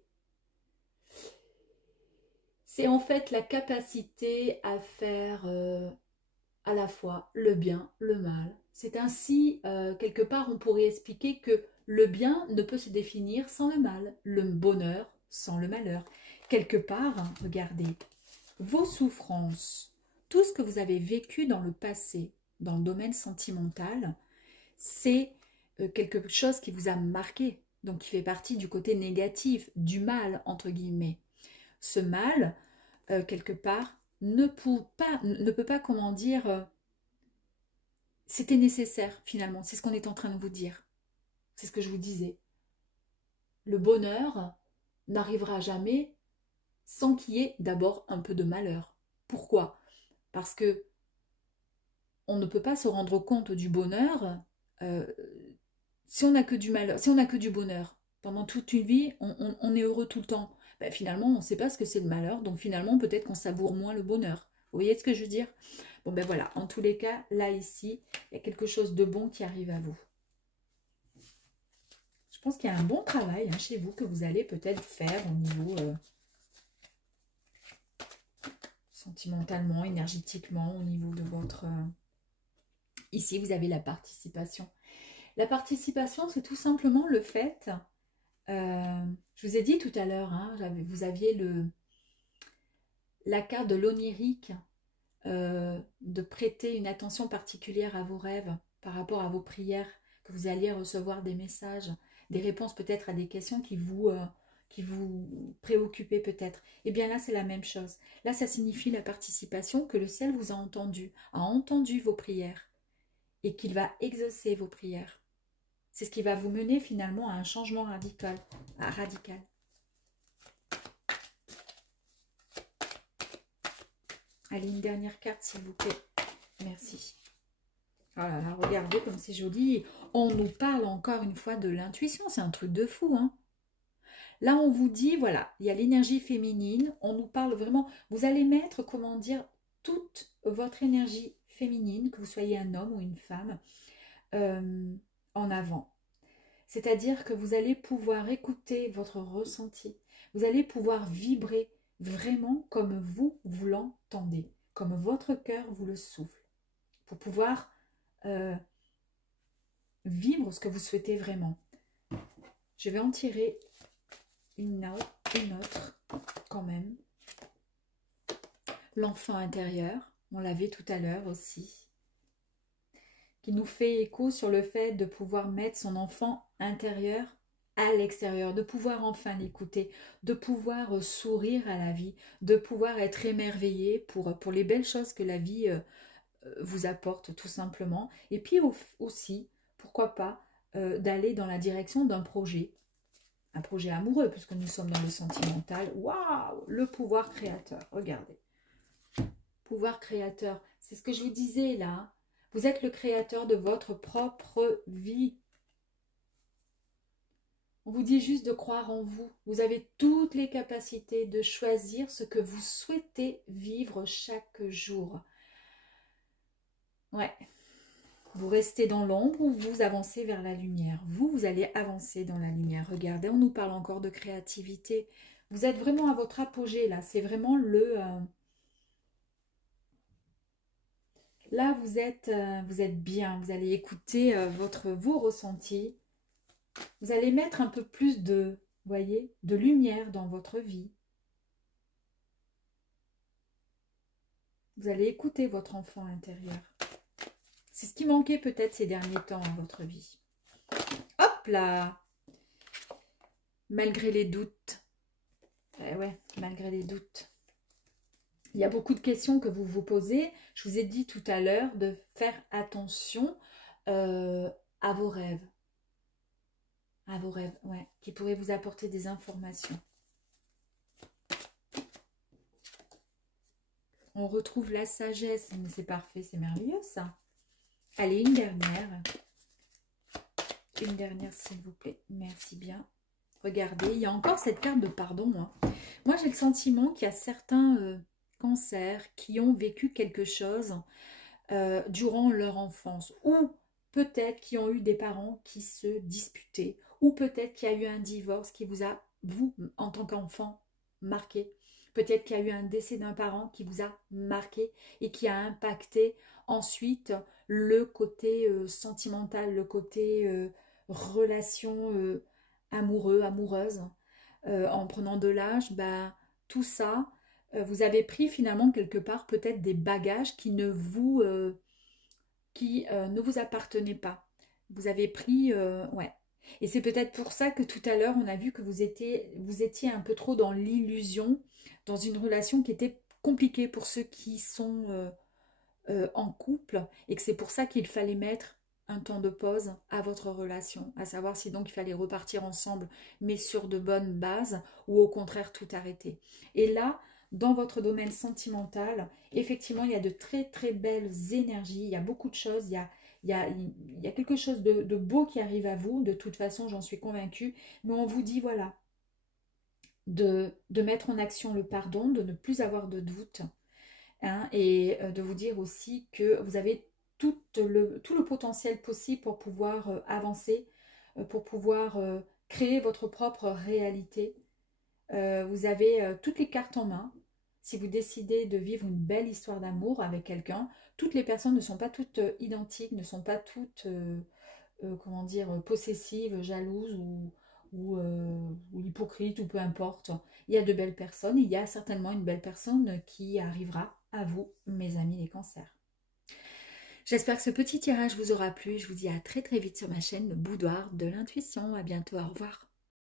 C'est en fait la capacité à faire à la fois le bien, le mal. C'est ainsi, quelque part, on pourrait expliquer que le bien ne peut se définir sans le mal, le bonheur sans le malheur. Quelque part, regardez, vos souffrances, tout ce que vous avez vécu dans le passé, dans le domaine sentimental, c'est quelque chose qui vous a marqué, donc qui fait partie du côté négatif, du mal, entre guillemets. Ce mal, quelque part, ne peut pas, comment dire, c'était nécessaire finalement, c'est ce qu'on est en train de vous dire. C'est ce que je vous disais. Le bonheur n'arrivera jamais sans qu'il y ait d'abord un peu de malheur. Pourquoi? Parce que on ne peut pas se rendre compte du bonheur si on n'a que du malheur, si on n'a que du bonheur. Pendant toute une vie, on est heureux tout le temps. Ben, finalement, on ne sait pas ce que c'est le malheur, donc finalement, peut-être qu'on savoure moins le bonheur. Vous voyez ce que je veux dire? Bon, ben voilà, en tous les cas, là, ici, il y a quelque chose de bon qui arrive à vous. Je pense qu'il y a un bon travail chez vous que vous allez peut-être faire au niveau sentimentalement, énergétiquement, au niveau de votre... Ici, vous avez la participation. La participation, c'est tout simplement le fait... je vous ai dit tout à l'heure, hein, vous aviez la carte de l'onirique, de prêter une attention particulière à vos rêves par rapport à vos prières, que vous alliez recevoir des messages, des réponses peut-être à des questions qui vous préoccupaient peut-être. Et bien là, c'est la même chose. Là, ça signifie la participation, que le ciel vous a entendu vos prières et qu'il va exaucer vos prières. C'est ce qui va vous mener finalement à un changement radical. Allez, une dernière carte, s'il vous plaît. Merci. Oh là là, regardez comme c'est joli. On nous parle encore une fois de l'intuition. C'est un truc de fou, hein. Là, on vous dit, voilà, il y a l'énergie féminine. On nous parle vraiment... Vous allez mettre, comment dire, toute votre énergie féminine, que vous soyez un homme ou une femme, en avant. C'est-à-dire que vous allez pouvoir écouter votre ressenti. Vous allez pouvoir vibrer vraiment comme vous l'entendez, comme votre cœur vous le souffle, pour pouvoir vivre ce que vous souhaitez vraiment. Je vais en tirer une autre quand même. L'enfant intérieur, on l'avait tout à l'heure aussi, qui nous fait écho sur le fait de pouvoir mettre son enfant intérieur à l'extérieur, de pouvoir enfin l'écouter, de pouvoir sourire à la vie, de pouvoir être émerveillé pour les belles choses que la vie vous apporte tout simplement. Et puis aussi, pourquoi pas, d'aller dans la direction d'un projet, un projet amoureux, puisque nous sommes dans le sentimental. Waouh, le pouvoir créateur, regardez. Pouvoir créateur, c'est ce que je vous disais là. Vous êtes le créateur de votre propre vie. On vous dit juste de croire en vous. Vous avez toutes les capacités de choisir ce que vous souhaitez vivre chaque jour. Ouais. Vous restez dans l'ombre ou vous avancez vers la lumière. Vous allez avancer dans la lumière. Regardez, on nous parle encore de créativité. Vous êtes vraiment à votre apogée là. C'est vraiment le... Là, vous êtes bien. Vous allez écouter vos ressentis. Vous allez mettre un peu plus de, voyez, de lumière dans votre vie. Vous allez écouter votre enfant intérieur. C'est ce qui manquait peut-être ces derniers temps à votre vie. Hop là! Malgré les doutes. Eh ouais, malgré les doutes. Il y a beaucoup de questions que vous vous posez. Je vous ai dit tout à l'heure de faire attention à vos rêves. À vos rêves, ouais, qui pourraient vous apporter des informations. On retrouve la sagesse, mais c'est parfait, c'est merveilleux ça. Allez, une dernière. Une dernière, s'il vous plaît. Merci bien. Regardez, il y a encore cette carte de pardon. Hein. Moi, j'ai le sentiment qu'il y a certains cancers qui ont vécu quelque chose durant leur enfance. Ou peut-être qui ont eu des parents qui se disputaient. Ou peut-être qu'il y a eu un divorce qui vous a, vous, en tant qu'enfant, marqué. Peut-être qu'il y a eu un décès d'un parent qui vous a marqué et qui a impacté ensuite le côté sentimental, le côté relation amoureuse. En prenant de l'âge, bah, tout ça, vous avez pris finalement quelque part peut-être des bagages qui ne vous appartenaient pas. Vous avez pris, ouais. Et c'est peut-être pour ça que tout à l'heure, on a vu que vous étiez un peu trop dans l'illusion, dans une relation qui était compliquée pour ceux qui sont en couple, et que c'est pour ça qu'il fallait mettre un temps de pause à votre relation, à savoir si donc il fallait repartir ensemble, mais sur de bonnes bases, ou au contraire tout arrêter. Et là, dans votre domaine sentimental, effectivement, il y a de très très belles énergies, il y a beaucoup de choses, il y a quelque chose de beau qui arrive à vous, de toute façon, j'en suis convaincue, mais on vous dit, voilà, de mettre en action le pardon, de ne plus avoir de doute, hein, et de vous dire aussi que vous avez tout le potentiel possible pour pouvoir avancer, pour pouvoir créer votre propre réalité. Vous avez toutes les cartes en main. Si vous décidez de vivre une belle histoire d'amour avec quelqu'un, toutes les personnes ne sont pas toutes identiques, ne sont pas toutes, comment dire, possessives, jalouses ou hypocrites ou peu importe. Il y a de belles personnes, il y a certainement une belle personne qui arrivera à vous, mes amis les cancers. J'espère que ce petit tirage vous aura plu. Je vous dis à très très vite sur ma chaîne, le Boudoir de l'intuition. À bientôt, au revoir.